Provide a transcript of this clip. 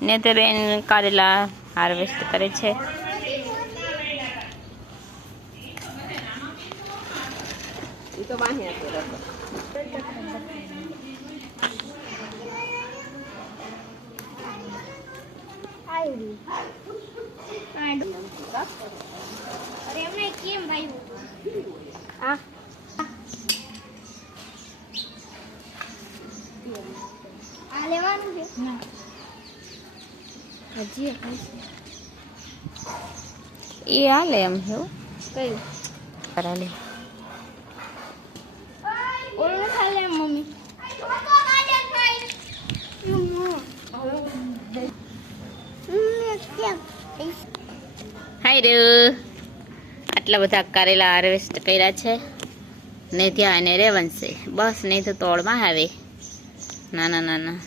ને તે બેન કારેલા હાર્વેસ્ટ કરે છે. તો બાહ્યા છે રસો. અરે એમને કેમ ભાઈ આ આ લેવાનું છે ના હજી એ હાલે એમ છે કયું કરાલે ઓલું ખાઈ લે મમ્મી હાય રે આટલા બધા કારેલા હાર્વેસ્ટ કર્યા છે ને ત્યાં એને રેવન છે બસ નહીં તો તોડમાં આવે નાના નાના